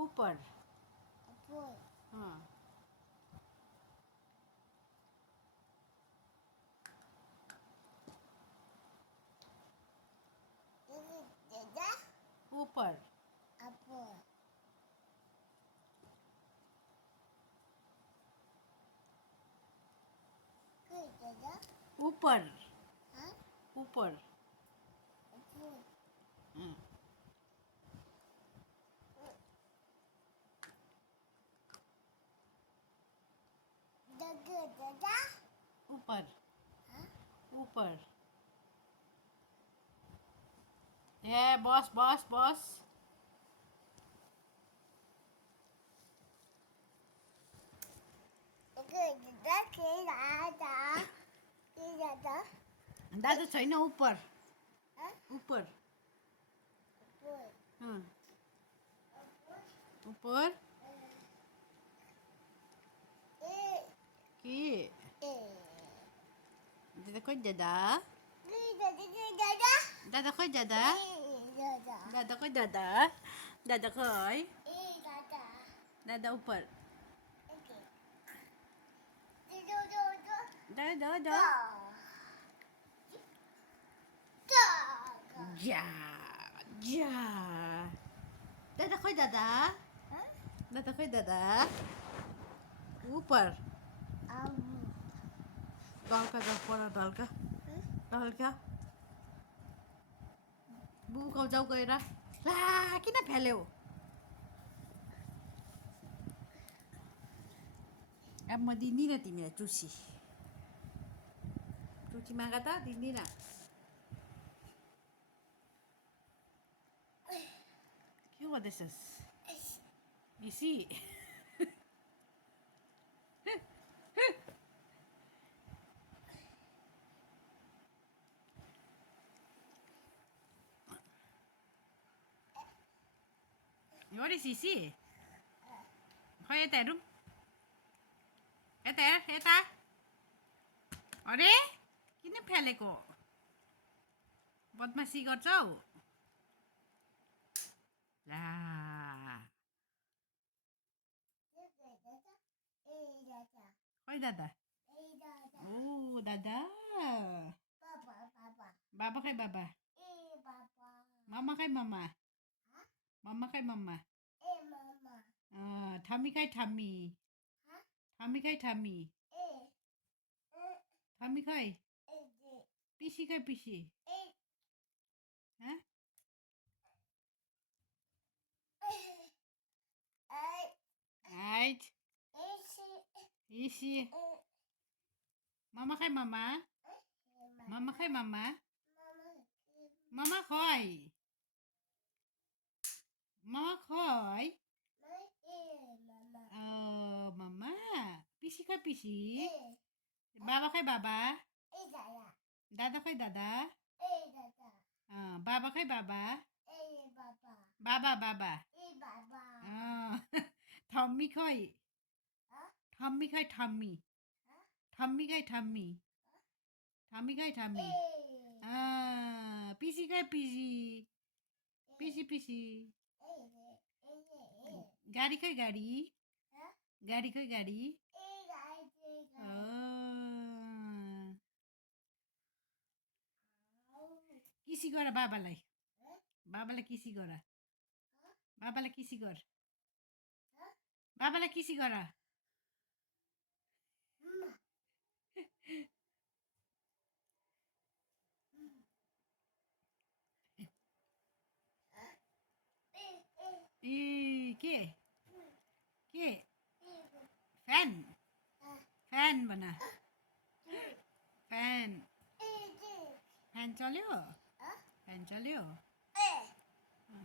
ऊपर। ऊपर। हाँ। दादा ऊपर। ऊपर। दादा ऊपर। हाँ ऊपर। ऊपर। हाँ। दादा ऊपर। हाँ ऊपर। Yeah, boss, boss, boss. दादा के दादा के दादा दादा छैन ऊपर। हाँ ऊपर। ऊपर। हाँ। ऊपर। के दादा खोइ दादा। दादा खोइ दादा। दादा खोइ दादा। दादा खोइ। दादा ऊपर। दादा Ja, ja. दादा खोइ दादा। दादा खोइ दादा। ऊपर। ढल्का जाऊ पर ढल्का। ढल्का। बुकाउ जाऊ गएर। ला किन फ्याल्यौ? अब म दिन्दिनँ तिमीलाई चुसी। चुची माग त दिन्दिनँ। के गर्दैछस्? इसी। What is Isi? खै यता हेरौँ। यता हेर यता। अरे किन फ्यालेको? बदमासी गर्छौ? ला खै दादा? ओ दादा। बाबा खै बाबा? मम्मा खै मम्मा? मम्मा खै मम्मा? ठामी खै ठामी? ठामी खै ठामी? ठामी खै? पिसी खै पिसी? Right. Isi. Mama khơi mama. Mama khơi mama. Mama khơi. Mama khơi. Mama. Pisi khơi pisi. Baba khơi baba. Dada khơi dada. Baba khơi baba. Baba baba. Tommy khơi. Tommy khơi Tommy. Tommy khơi Tommy. Tommy khơi Tommy. Pisi khơi pisi. Pisi pisi. गाडी खै गाडी? गाडी खै गाडी? किसी गर बाबालाई। बाबालाई किसी गर। बाबालाई किसी गर। बाबालाई किसी गर। के के फ्यान फ्यान भन फ्यान फ्यान चल्यो फ्यान चल्यो